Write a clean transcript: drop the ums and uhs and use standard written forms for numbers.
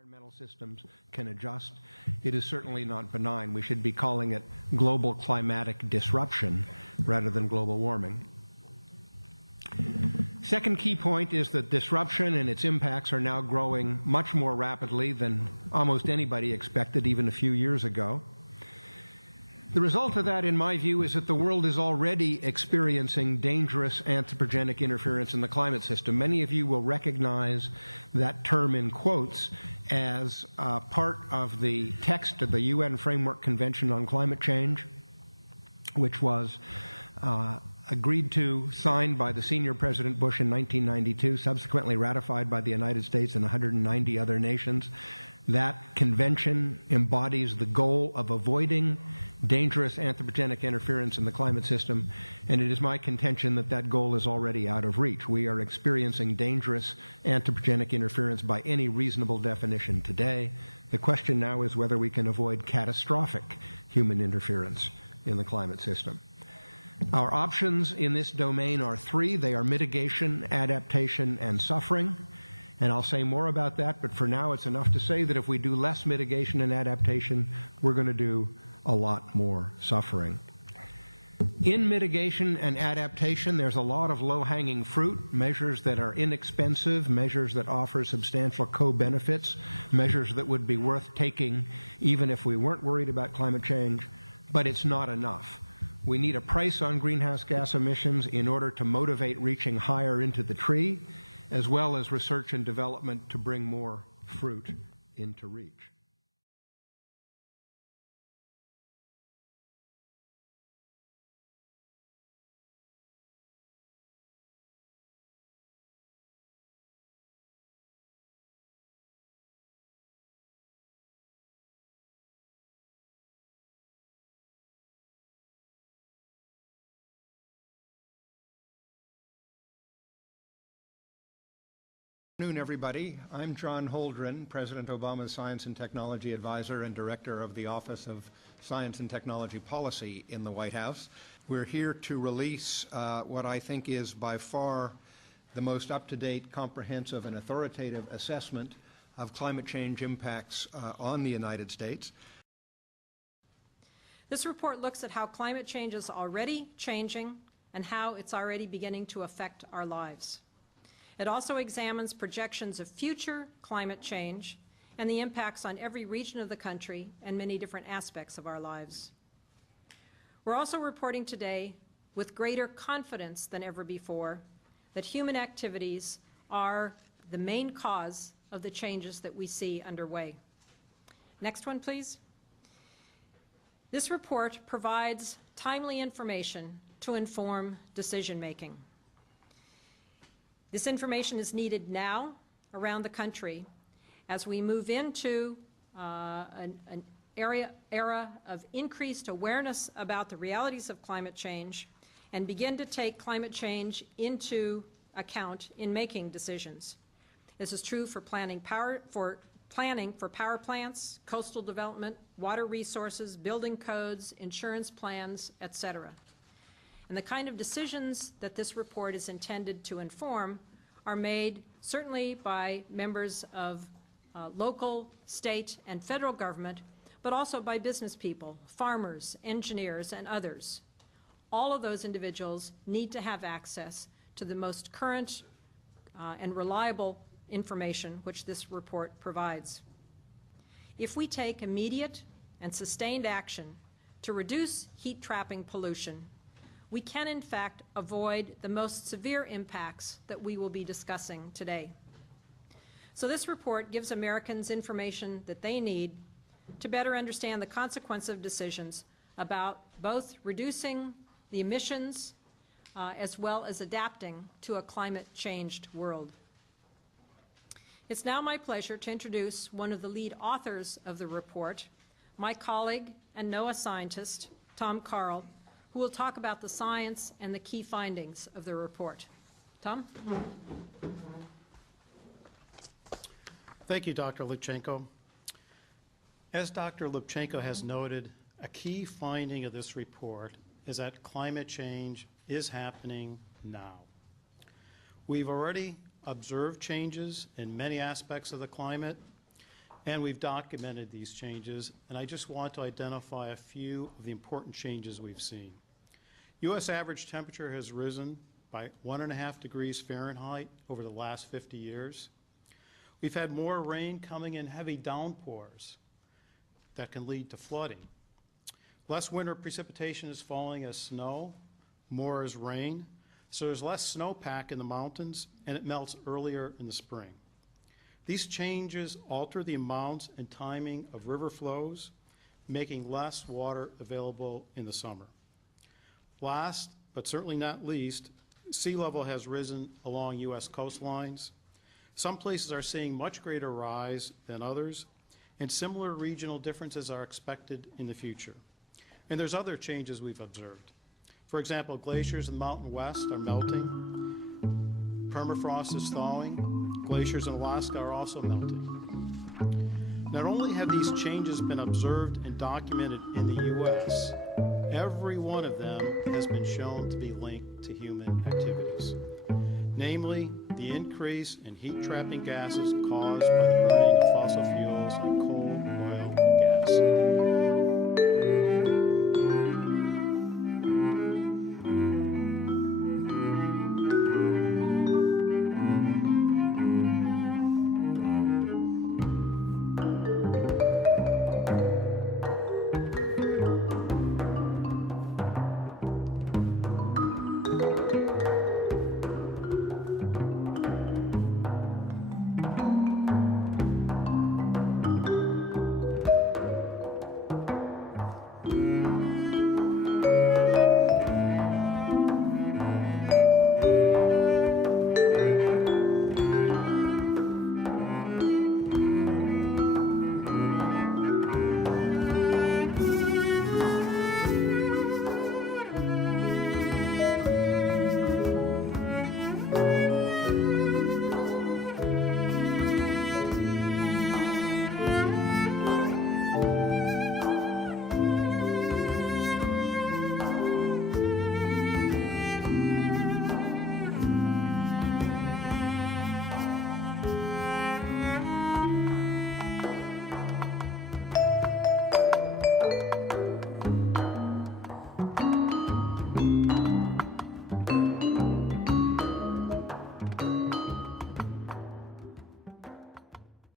Environmental systems can adjust. It is certainly not benign. We should be calling it global climatic disruption rather than global warming. Second key point is that disruption and its impacts are now growing much more rapidly than almost anybody expected even a few years ago. The result of that, in my view, is that the world is already experiencing dangerous anthropogenic interference in the climate system. Many of you will recognize that term in quotes as part of the text of the UN Framework Convention on Climate Change, which was agreed to, signed by the senior President Bush in 1992, subsequently ratified by the United States and 190 other nations. That convention embodies the goal of avoiding dangerous anthropogenic interference in the climate system, and it is my contention that that goal is already out of reach. We are experiencing dangerous anthropogenic interference by any reasonable definition today. The question now is whether we can avoid catastrophic human interference in the climate system. Our options in this domain are three. They are mitigation, adaptation, and suffering. And I'll say more about that, but for now it's enough to say that if we do less mitigation and adaptation, we're going to do a lot more suffering. In mitigation and adaptation, there's a lot of low-hanging fruit, measures that are inexpensive, measures that offer substantial co-benefits, measures that would be worth taking even if we weren't worried about climate change, but it's not enough. We need a price on greenhouse gas emissions in order to motivate reaching higher into the tree, as well as research and development to bring more fruit into reach. Good afternoon, everybody. I'm John Holdren, President Obama's Science and Technology Advisor and Director of the Office of Science and Technology Policy in the White House. We're here to release what I think is by far the most up-to-date, comprehensive, and authoritative assessment of climate change impacts on the United States. This report looks at how climate change is already changing and how it's already beginning to affect our lives. It also examines projections of future climate change and the impacts on every region of the country and many different aspects of our lives. We're also reporting today with greater confidence than ever before that human activities are the main cause of the changes that we see underway. Next one, please. This report provides timely information to inform decision-making. This information is needed now around the country, As we move into an era of increased awareness about the realities of climate change and begin to take climate change into account in making decisions. This is true for planning for power plants, coastal development, water resources, building codes, insurance plans, etc. And the kind of decisions that this report is intended to inform are made certainly by members of local, state, and federal government, but also by business people, farmers, engineers, and others. All of those individuals need to have access to the most current and reliable information which this report provides. If we take immediate and sustained action to reduce heat-trapping pollution, we can in fact avoid the most severe impacts that we will be discussing today. So this report gives Americans information that they need to better understand the consequence of decisions about both reducing the emissions as well as adapting to a climate-changed world. It's now my pleasure to introduce one of the lead authors of the report, my colleague and NOAA scientist, Tom Carl, who will talk about the science and the key findings of the report. Tom? Thank you, Dr. Lubchenco. As Dr. Lubchenco has noted, a key finding of this report is that climate change is happening now. We've already observed changes in many aspects of the climate, and we've documented these changes, and I just want to identify a few of the important changes we've seen. U.S. average temperature has risen by 1.5 degrees Fahrenheit over the last 50 years. We've had more rain coming in heavy downpours that can lead to flooding. Less winter precipitation is falling as snow, more as rain, so there's less snowpack in the mountains and it melts earlier in the spring. These changes alter the amounts and timing of river flows, making less water available in the summer. Last, but certainly not least, sea level has risen along U.S. coastlines. Some places are seeing much greater rise than others, and similar regional differences are expected in the future. And there's other changes we've observed. For example, glaciers in the Mountain West are melting. Permafrost is thawing. Glaciers in Alaska are also melting. Not only have these changes been observed and documented in the U.S., every one of them has been shown to be linked to human activities, namely the increase in heat-trapping gases caused by the burning of